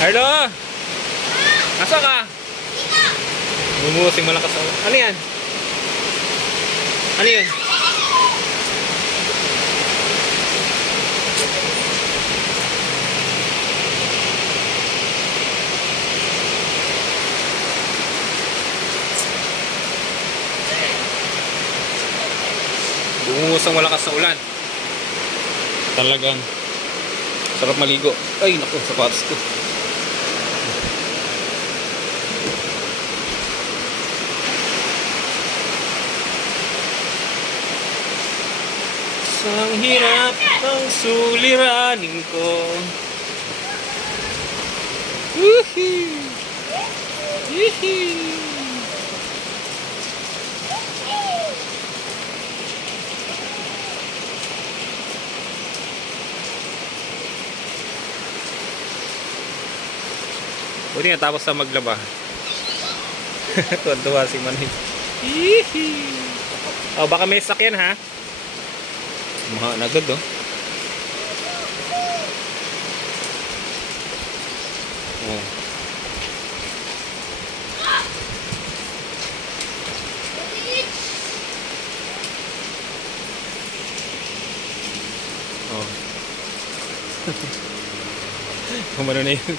Hello? Nasa ka? Bumuhos yung malakas na ulan. Ano yan? Ano yan? Bumuhos ang malakas na ulan. Talagang sarap maligo. Ay naku, sapatos ko. Ang hirap ng suliranin ko. Woohoo! Woohoo! Buti nga tapos na maglaba. Tuwan-tuwa si Manay. Oh, baka may sakyan ha. Maha na agad oh. Oh. Oh. Kumano na yun.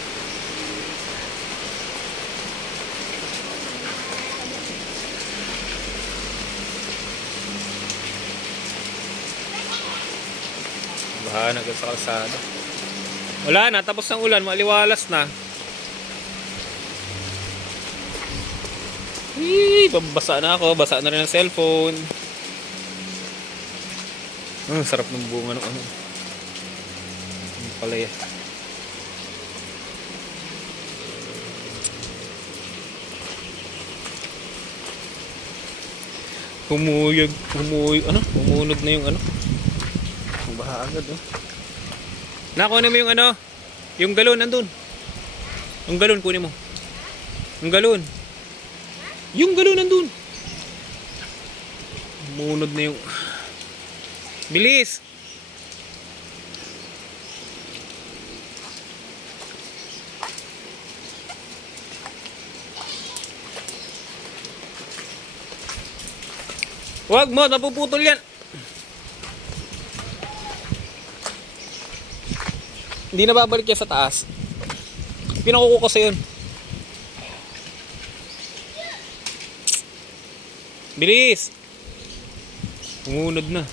Bahan agad sa kalsada. Wala na, tapos ng ulan, maliwalas na. Babasa na ako, basa na rin ang cellphone. Sarap ng bunga ng ano. Ang palaya. Humunod na yung ano. Baha agad oh. Nakuha mo yung ano, yung galon nandun. Yung galon kunin mo. Yung galon. Yung galon nandun. Munod na yung. Bilis. Wag mo, napuputol yan. Hindi na babalik yan sa taas. Pinakuko kasi yun. Bilis. Umunod na.